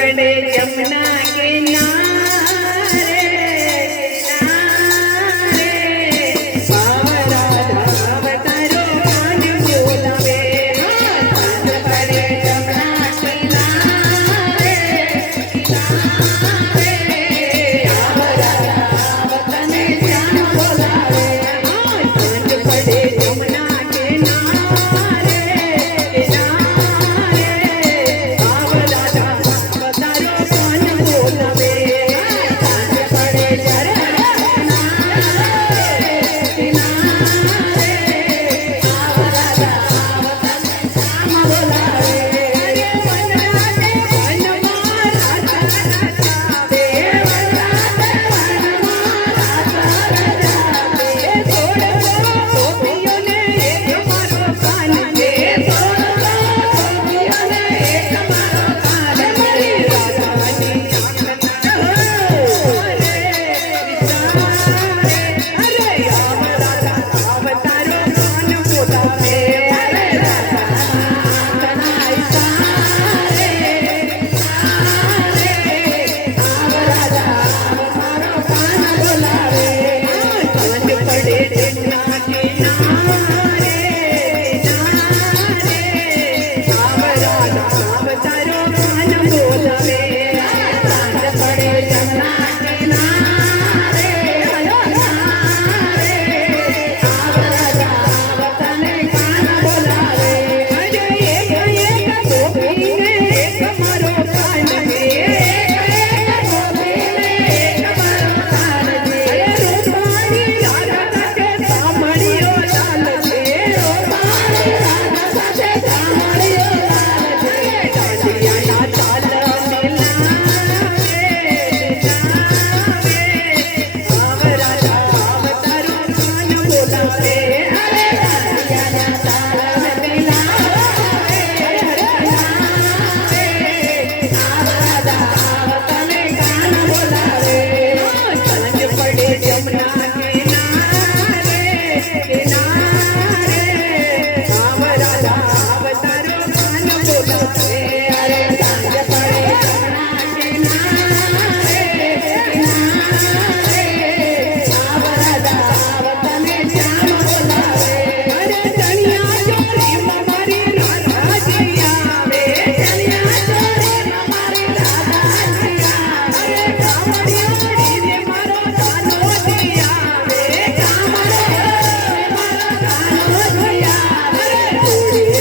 પડે જમના કિનારે